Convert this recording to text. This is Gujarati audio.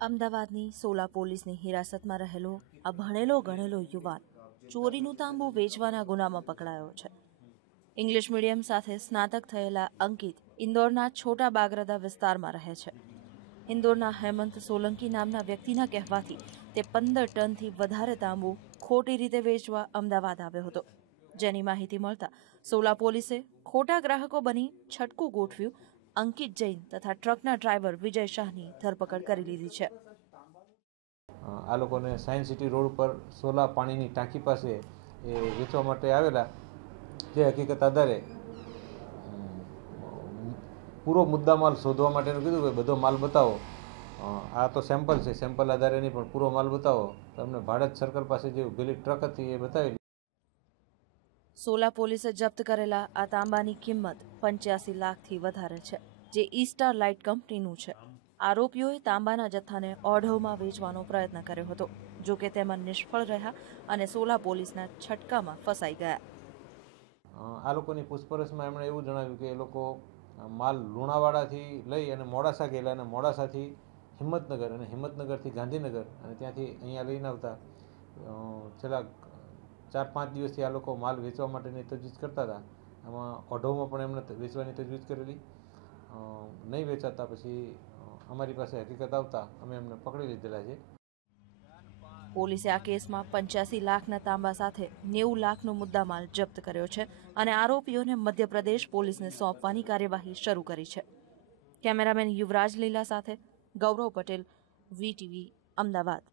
અમદાવાદની સોલા પોલીસની હિરાસતમાં રહેલો આ ભણેલો ગણેલો યુવાન ચોરીનું તાંબુ વેચવાના ગુનામાં પકડાયો છે. ઇંગ્લિશ મીડિયમ સાથે સ્નાતક થયેલા અંકિત ઇન્દોરના છોટા બાગરદા વિસ્તારમાં રહે છે. ઇન્દોરના હેમંત સોલંકી નામના વ્યક્તિના કહેવાથી તે પંદર ટનથી વધારે તાંબુ ખોટી રીતે વેચવા અમદાવાદ આવ્યો હતો. જેની માહિતી મળતા સોલા પોલીસે ખોટા ગ્રાહકો બની છટકું ગોઠવ્યું અંકિત જૈન તથા ટ્રકના ડ્રાઈવર વિજય શાહની ધરપકડ કરી લીધી છે. આ લોકોને સાયન્સ સિટી રોડ ઉપર સોલા પાણીની ટાંકી પાસે એ વેચવા માટે આવેલા. જે હકીકત આધારે પૂરો મુદ્દામાલ શોધવા માટેનું કીધું કે બધો માલ બતાવો. આ તો સેમ્પલ છે. સેમ્પલ આધારે નહીં પણ પૂરો માલ બતાવો. તમને ભારત સરકાર પાસે જે ઉભેલી ટ્રક હતી એ બતાવેલી. સોલા પોલીસે જપ્ત કરેલા આ તાંબાની કિંમત પંચ્યાસી લાખથી વધારે છે, જે ઈસ્ટાર લાઇટ કંપનીનું છે. આરોપીઓએ તાંબાના જથ્થાને ઓઢવમાં વેચવાનો પ્રયત્ન કર્યો હતો, જો કે તેમાં નિષ્ફળ રહ્યા અને સોલા પોલીસના છટકામાં ફસાઈ ગયા. આ લોકોની પૂછપરછમાં એમણે એવું જણાવ્યું કે એ લોકો માલ લુણાવાડાથી લઈ અને મોડાસા ગયેલા અને મોડાસાથી હિંમતનગર અને હિંમતનગરથી ગાંધીનગર અને ત્યાંથી અહીંયા લઈને આવતા છેલ્લા ચાર પાંચ દિવસથી આ લોકો માલ વેચવા માટેની તજવીજ કરતા હતા. આમાં ઓઢવમાં પણ એમણે વેચવાની તજવીજ કરેલી. નહીં વેચાતા પછી અમારી પાસે હકીકત આવતા અમે એમને પકડી લીધેલા છે. પોલીસે આ કેસમાં પંચ્યાસી લાખના તાંબા સાથે નેવું લાખનો મુદ્દામાલ જપ્ત કર્યો છે અને આરોપીઓને મધ્યપ્રદેશ પોલીસને સોંપવાની કાર્યવાહી શરૂ કરી છે. કેમેરામેન યુવરાજ લીલા સાથે ગૌરવ પટેલ વીટીવી અમદાવાદ.